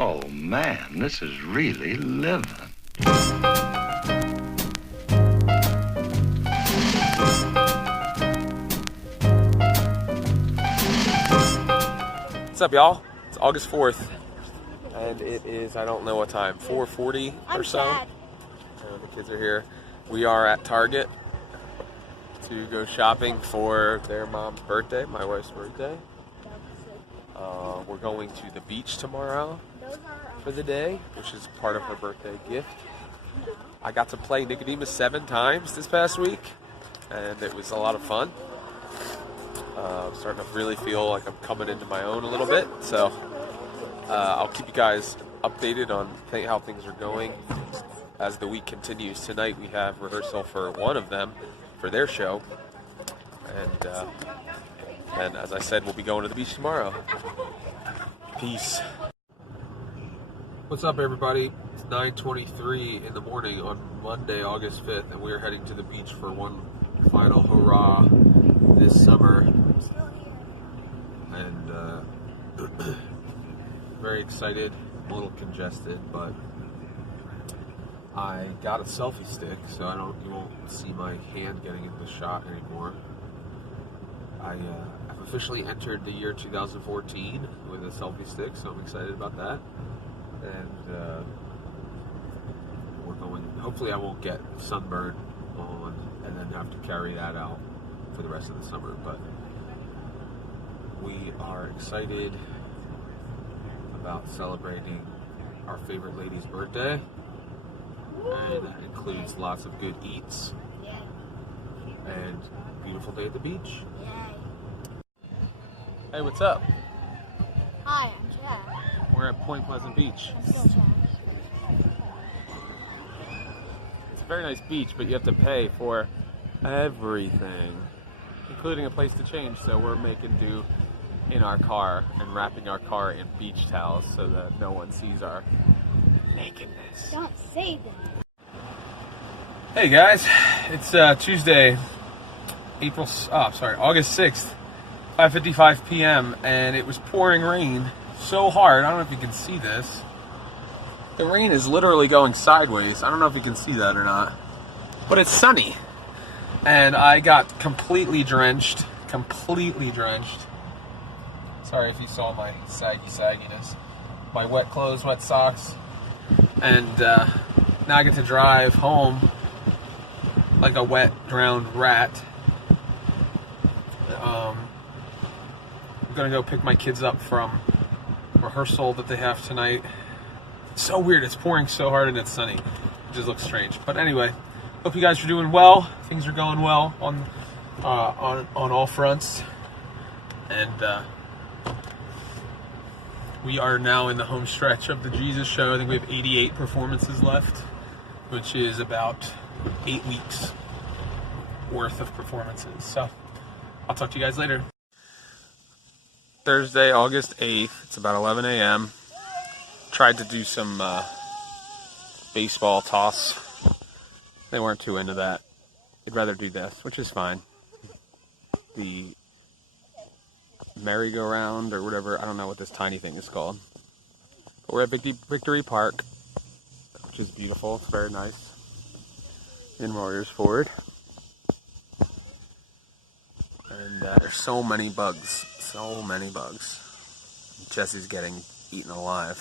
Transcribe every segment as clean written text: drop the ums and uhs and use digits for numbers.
Oh, man, this is really living. What's up, y'all? It's August 4th, and it is, I don't know what time, 4:40 or so. The kids are here. We are at Target to go shopping for their mom's birthday, my wife's birthday. We're going to the beach tomorrow for the day, which is part of her birthday gift. I got to play Nicodemus 7 times this past week, and it was a lot of fun. I'm starting to really feel like I'm coming into my own a little bit, so I'll keep you guys updated on how things are going as the week continues. Tonight we have rehearsal for one of them for their show, and as I said, we'll be going to the beach tomorrow. Peace. What's up, everybody? It's 9:23 in the morning on Monday, August 5th, and we are heading to the beach for one final hurrah this summer. And very excited, a little congested, but I got a selfie stick, so you won't see my hand getting in the shot anymore. I've officially entered the year 2014 with a selfie stick, so I'm excited about that. And we're going, hopefully I won't get sunburn on and then have to carry that out for the rest of the summer, but we are excited about celebrating our favorite lady's birthday, and that includes lots of good eats and a beautiful day at the beach. Hey, what's up? Hi, I'm Chad. We're at Point Pleasant Beach. I'm still Chad. It's a very nice beach, but you have to pay for everything, including a place to change, so we're making do in our car and wrapping our car in beach towels so that no one sees our nakedness. Don't say that. Hey guys, it's Tuesday, August 6th, 5:55 p.m. and it was pouring rain so hard. I don't know if you can see this. The rain is literally going sideways. I don't know if you can see that or not, but it's sunny. And I got completely drenched. Sorry if you saw my sagginess. My wet clothes, wet socks. And now I get to drive home like a wet, drowned rat. I'm gonna go pick my kids up from rehearsal that they have tonight. It's so weird, it's pouring so hard and it's sunny. It just looks strange. But anyway, hope you guys are doing well. Things are going well on all fronts, and we are now in the home stretch of the Jesus show. I think we have 88 performances left, which is about 8 weeks worth of performances. So I'll talk to you guys later. Thursday, August 8th. It's about 11 a.m. Tried to do some baseball toss. They weren't too into that. They'd rather do this, which is fine. The merry-go-round or whatever, I don't know what this tiny thing is called. But we're at Victory Park, which is beautiful. It's very nice in Warriors Ford. And there's so many bugs. Jesse's getting eaten alive.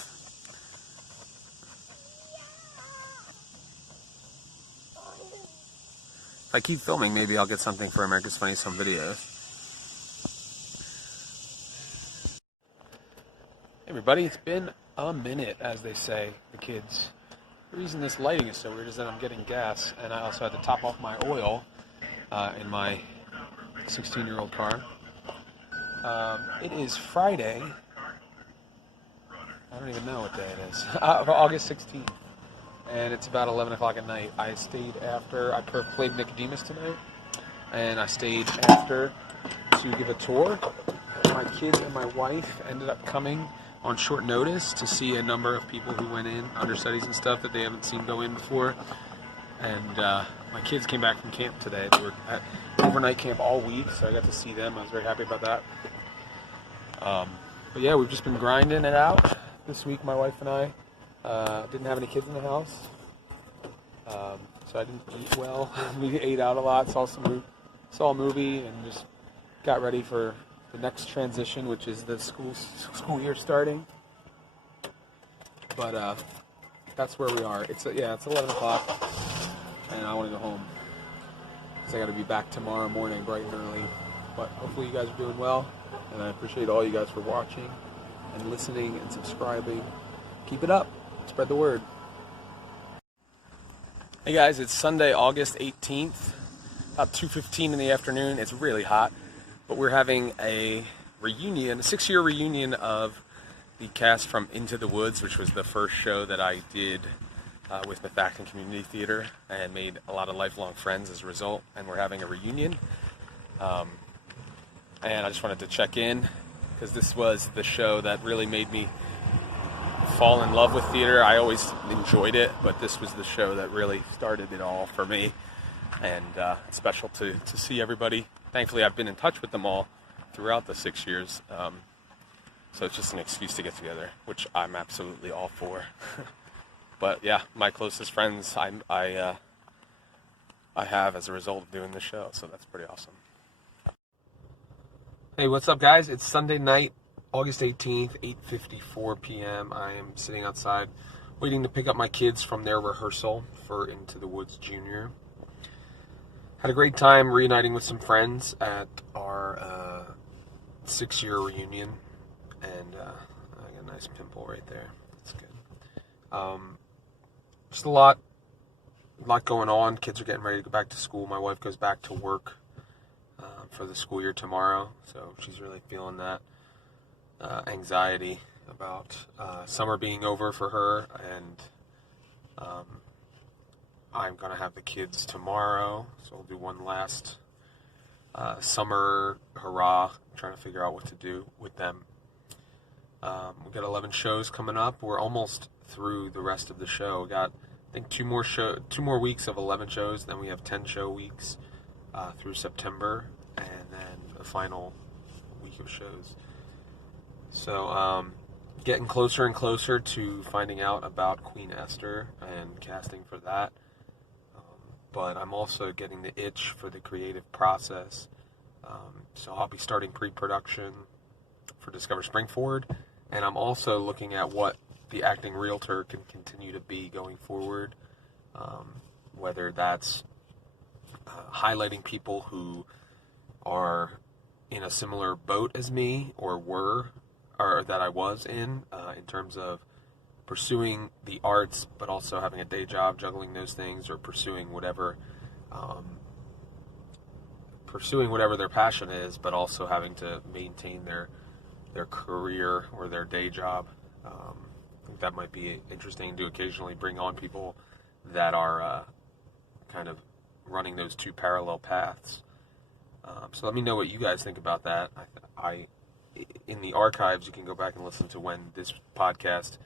If I keep filming, maybe I'll get something for America's Funniest Home Videos. Hey everybody, it's been a minute, as they say, the kids. The reason this lighting is so weird is that I'm getting gas, and I also had to top off my oil in my 16-year-old car. It is Friday. I don't even know what day it is. August 16th. And it's about 11 o'clock at night. I stayed after. I played Nicodemus tonight. And I stayed after to give a tour. My kids and my wife ended up coming on short notice to see a number of people who went in, understudies and stuff that they haven't seen go in before. And my kids came back from camp today. They were at overnight camp all week, so I got to see them. I was very happy about that. But yeah, we've just been grinding it out. this week, my wife and I. Didn't have any kids in the house, so I didn't eat well. We ate out a lot, saw a movie, and just got ready for the next transition, which is the school year starting. But that's where we are. It's 11 o'clock, and I want to go home because I got to be back tomorrow morning bright and early. But hopefully you guys are doing well, and I appreciate all you guys for watching and listening and subscribing. Keep it up. Spread the word. Hey guys, it's Sunday, August 18th, about 2:15 in the afternoon. It's really hot, but we're having a reunion, a 6-year reunion of the cast from Into the Woods, which was the first show that I did with Methacton Community Theater, and made a lot of lifelong friends as a result, and we're having a reunion. And I just wanted to check in, because this was the show that really made me fall in love with theater. I always enjoyed it, but this was the show that really started it all for me, and it's special to see everybody. Thankfully, I've been in touch with them all throughout the 6 years, so it's just an excuse to get together, which I'm absolutely all for. But yeah, my closest friends I have as a result of doing this show, so that's pretty awesome. Hey, what's up, guys? It's Sunday night, August 18th, 8:54 p.m. I am sitting outside waiting to pick up my kids from their rehearsal for Into the Woods Junior. Had a great time reuniting with some friends at our 6-year reunion, and I got a nice pimple right there. That's good. Just a lot going on. Kids are getting ready to go back to school. My wife goes back to work for the school year tomorrow, so she's really feeling that anxiety about summer being over for her, and I'm going to have the kids tomorrow, so we'll do one last summer hurrah, trying to figure out what to do with them. We've got 11 shows coming up. We're almost through the rest of the show. We got, I think, 2 more weeks of 11 shows, then we have 10 show weeks through September, and then a final week of shows. So, getting closer and closer to finding out about Queen Esther and casting for that. But I'm also getting the itch for the creative process. So I'll be starting pre-production for Discover Springford. And I'm also looking at what the acting Realtor can continue to be going forward. Whether that's highlighting people who are in a similar boat as me, or that I was in terms of pursuing the arts, but also having a day job, juggling those things, or pursuing whatever their passion is, but also having to maintain their career or their day job. I think that might be interesting to occasionally bring on people that are kind of running those two parallel paths. So let me know what you guys think about that. I in the archives, you can go back and listen to when this podcast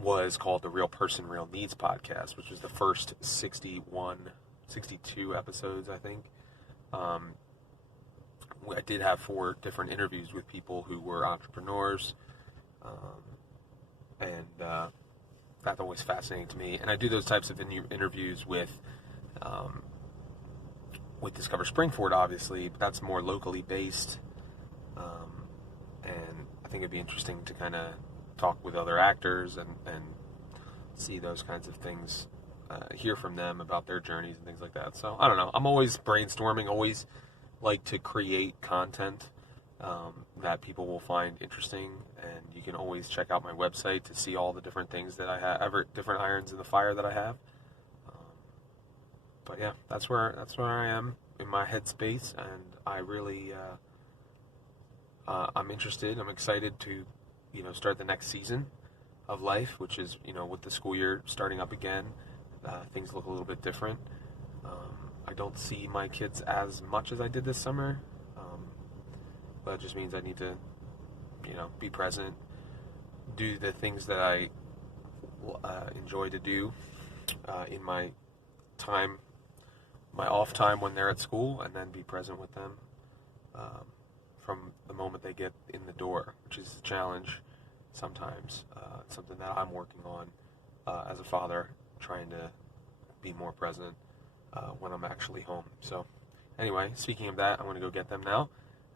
was called the Real Person, Real Needs podcast, which was the first 62 episodes, I think. I did have 4 different interviews with people who were entrepreneurs, and that's always fascinating to me. And I do those types of interviews with Discover Springford, obviously, but that's more locally based. And I think it'd be interesting to kind of talk with other actors and see those kinds of things, hear from them about their journeys and things like that. So, I don't know. I'm always brainstorming, always like to create content that people will find interesting. And you can always check out my website to see all the different things that I have, different irons in the fire that I have. But yeah, that's where I am in my headspace, and I really I'm interested. I'm excited to start the next season of life, which is with the school year starting up again, things look a little bit different. I don't see my kids as much as I did this summer, but it just means I need to be present, do the things that I enjoy to do in my time, my off time when they're at school, and then be present with them from the moment they get in the door, which is a challenge. sometimes. It's something that I'm working on as a father, trying to be more present when I'm actually home. So anyway, speaking of that, I'm going to go get them now,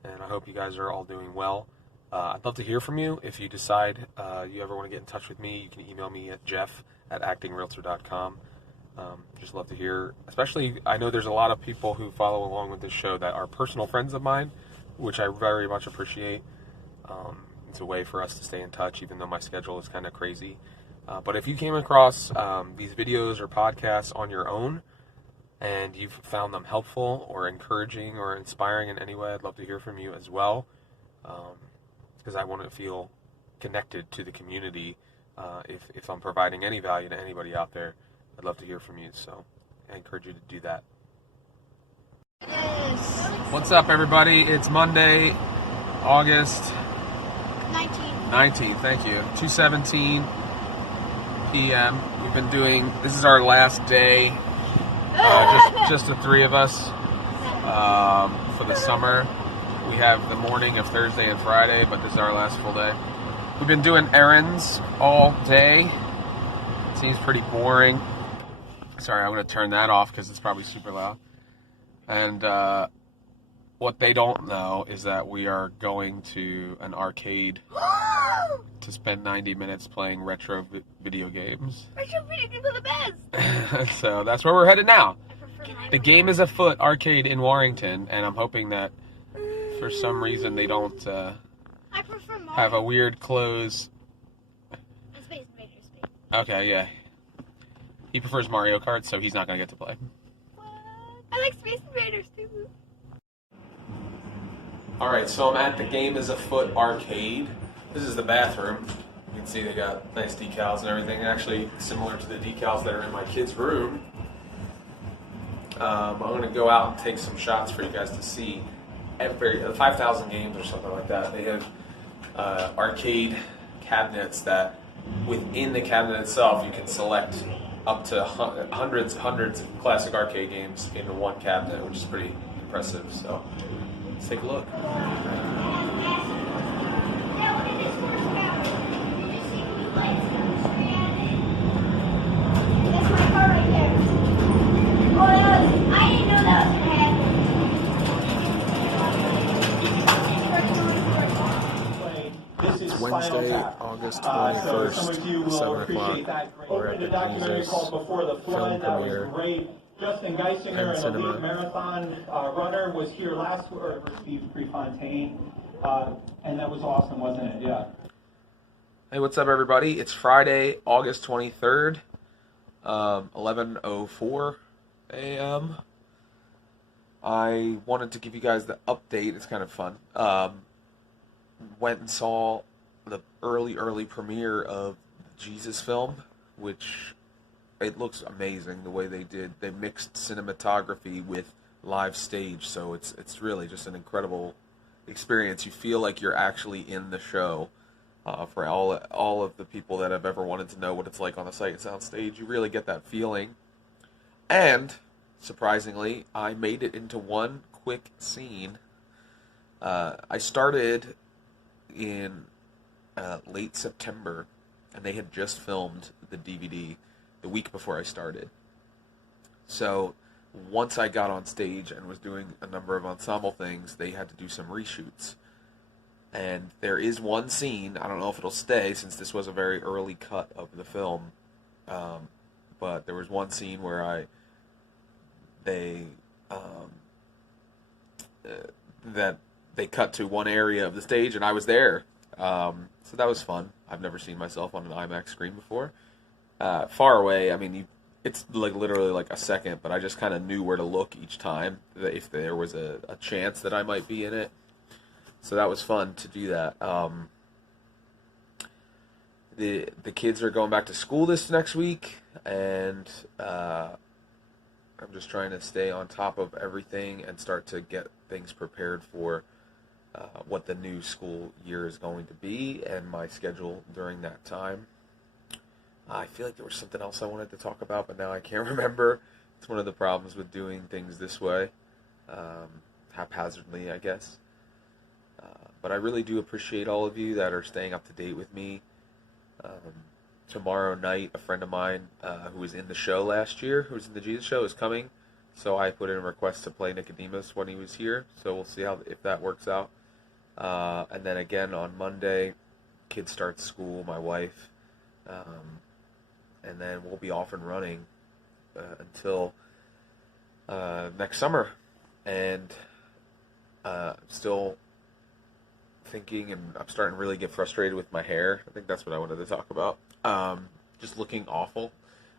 and I hope you guys are all doing well. I'd love to hear from you. If you decide you ever want to get in touch with me, you can email me at jeff@actingrealtor.com. Just love to hear, especially, I know there's a lot of people who follow along with this show that are personal friends of mine, which I very much appreciate. It's a way for us to stay in touch, even though my schedule is kind of crazy. But if you came across these videos or podcasts on your own, and you've found them helpful or encouraging or inspiring in any way, I'd love to hear from you as well, because I want to feel connected to the community. If I'm providing any value to anybody out there, I'd love to hear from you, so I encourage you to do that. Yes. What's up, everybody? It's Monday, August 19th, thank you. 2:17 p.m. We've been doing, this is our last day, just the three of us for the summer. We have the morning of Thursday and Friday, but this is our last full day. We've been doing errands all day. It seems pretty boring. Sorry, I'm going to turn that off because it's probably super loud. And what they don't know is that we are going to an arcade to spend 90 minutes playing retro video games. Retro video games are the best. So that's where we're headed now. The Game is Afoot arcade in Warrington, and I'm hoping that for some reason they don't I prefer Mario. have a weird close. And Space Invaders. Okay, yeah. He prefers Mario Kart, so he's not going to get to play. What? I like Space Invaders too. Alright, so I'm at the Game is Afoot arcade. This is the bathroom. You can see they got nice decals and everything, actually similar to the decals that are in my kid's room. I'm going to go out and take some shots for you guys to see. Every 5,000 games or something like that. They have arcade cabinets that within the cabinet itself you can select up to hundreds of classic arcade games into one cabinet, which is pretty impressive. So let's take a look. That's my car right there. Oh, I didn't know that was gonna happen. It's Wednesday, August 21st, some of you will 7 appreciate o'clock. that. We're at The the documentary Jesus called Before the film Flood. That premiere was great. Justin Geisinger, and an cinema. elite marathon runner, was here last week, Steve Prefontaine, and that was awesome, wasn't it? Yeah. Hey, what's up, everybody? It's Friday, August 23rd, 11:04 a.m. I wanted to give you guys the update. It's kind of fun. Went and saw the early premiere of the Jesus film, which it looks amazing the way they did. They mixed cinematography with live stage, so it's really just an incredible experience. You feel like you're actually in the show. For all of the people that have ever wanted to know what it's like on a sight and sound stage, you really get that feeling. And surprisingly, I made it into one quick scene. I started in late September, and they had just filmed the DVD the week before I started. So once I got on stage and was doing a number of ensemble things, they had to do some reshoots. And there is one scene, I don't know if it'll stay since this was a very early cut of the film, but there was one scene where they cut to one area of the stage and I was there. So that was fun. I've never seen myself on an IMAX screen before. Far away, I mean, it's like literally like a second, but I just kind of knew where to look each time if there was a chance that I might be in it. So that was fun to do that. The kids are going back to school this next week, and I'm just trying to stay on top of everything and start to get things prepared for what the new school year is going to be and my schedule during that time. I feel like there was something else I wanted to talk about, but now I can't remember. It's one of the problems with doing things this way, haphazardly, I guess. But I really do appreciate all of you that are staying up to date with me Tomorrow night, a friend of mine who was in the show last year, who was in the Jesus show, is coming. So I put in a request to play Nicodemus when he was here. So we'll see if that works out. And then again on Monday, kids start school, my wife. And then we'll be off and running until next summer. And still thinking, and I'm starting to really get frustrated with my hair. I think that's what I wanted to talk about. Just looking awful.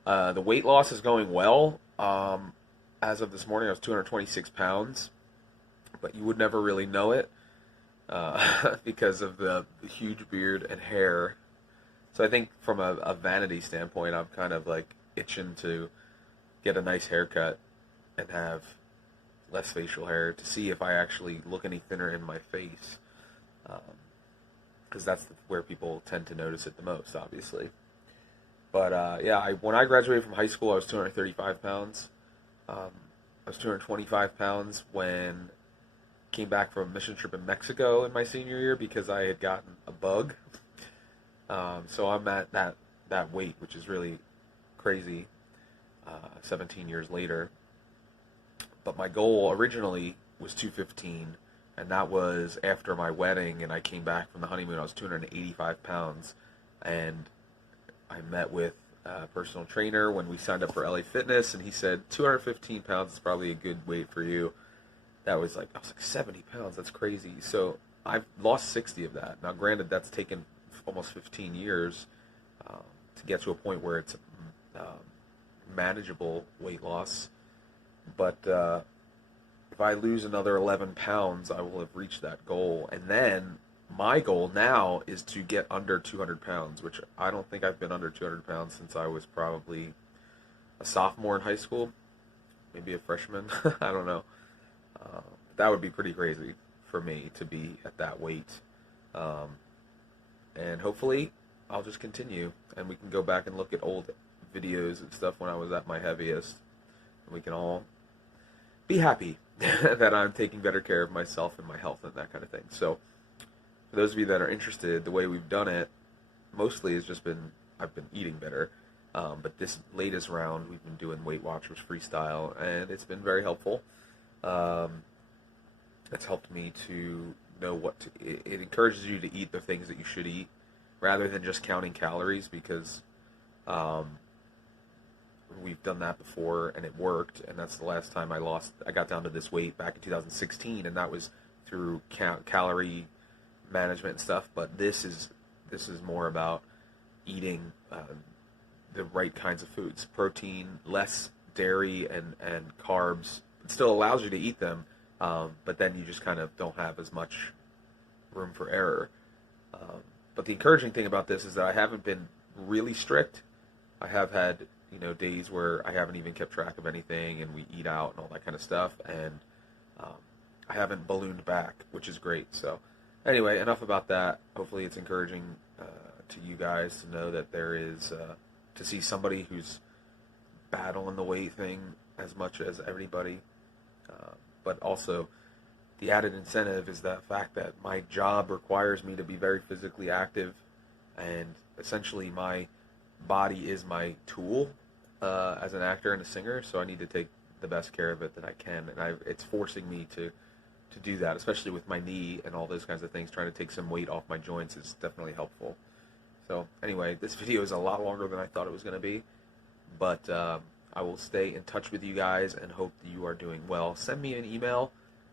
The weight loss is going well. As of this morning, I was 226 pounds, but you would never really know it because of the huge beard and hair. So I think from a vanity standpoint, I'm kind of like itching to get a nice haircut and have less facial hair to see if I actually look any thinner in my face. Because that's where people tend to notice it the most, obviously. But yeah, when I graduated from high school, I was 235 pounds. I was 225 pounds when I came back from a mission trip in Mexico in my senior year because I had gotten a bug. So I'm at that weight, which is really crazy, 17 years later. But my goal originally was 215, and that was after my wedding, and I came back from the honeymoon. I was 285 pounds, and I met with a personal trainer when we signed up for LA Fitness, and he said 215 pounds is probably a good weight for you. I was like 70 pounds. That's crazy. So I've lost 60 of that. Now, granted, that's taken almost 15 years to get to a point where it's manageable weight loss. But if I lose another 11 pounds, I will have reached that goal. And then my goal now is to get under 200 pounds, which I don't think I've been under 200 pounds since I was probably a sophomore in high school, maybe a freshman. I don't know. That would be pretty crazy for me to be at that weight. And hopefully I'll just continue, and we can go back and look at old videos and stuff when I was at my heaviest, and we can all be happy that I'm taking better care of myself and my health and that kind of thing. So for those of you that are interested, the way we've done it mostly has just been, I've been eating better. But this latest round, we've been doing Weight Watchers freestyle, and it's been very helpful. It's helped me to know what to, it encourages you to eat the things that you should eat rather than just counting calories, because we've done that before and it worked, and that's the last time I got down to this weight back in 2016, and that was through calorie management and stuff. But this is more about eating the right kinds of foods, protein, less dairy and carbs. It still allows you to eat them, but then you just kind of don't have as much room for error. But the encouraging thing about this is that I haven't been really strict. I have had days where I haven't even kept track of anything, and we eat out and all that kind of stuff, and I haven't ballooned back, which is great. So anyway, enough about that. Hopefully it's encouraging to you guys to know that there is, to see somebody who's battling the weight thing as much as everybody, but also the added incentive is the fact that my job requires me to be very physically active, and essentially my body is my tool as an actor and a singer, so I need to take the best care of it that I can, and it's forcing me to do that, especially with my knee and all those kinds of things. Trying to take some weight off my joints is definitely helpful. So anyway, this video is a lot longer than I thought it was going to be, but I will stay in touch with you guys and hope that you are doing well. Send me an email,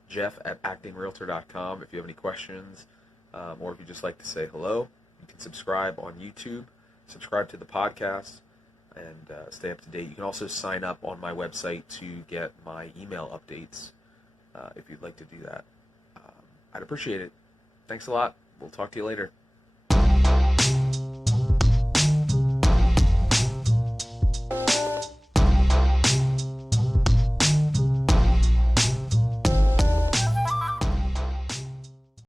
jeff@actingrealtor.com, if you have any questions, or if you just like to say hello. You can subscribe on YouTube, subscribe to the podcast, and stay up to date. You can also sign up on my website to get my email updates if you'd like to do that. I'd appreciate it. Thanks a lot. We'll talk to you later.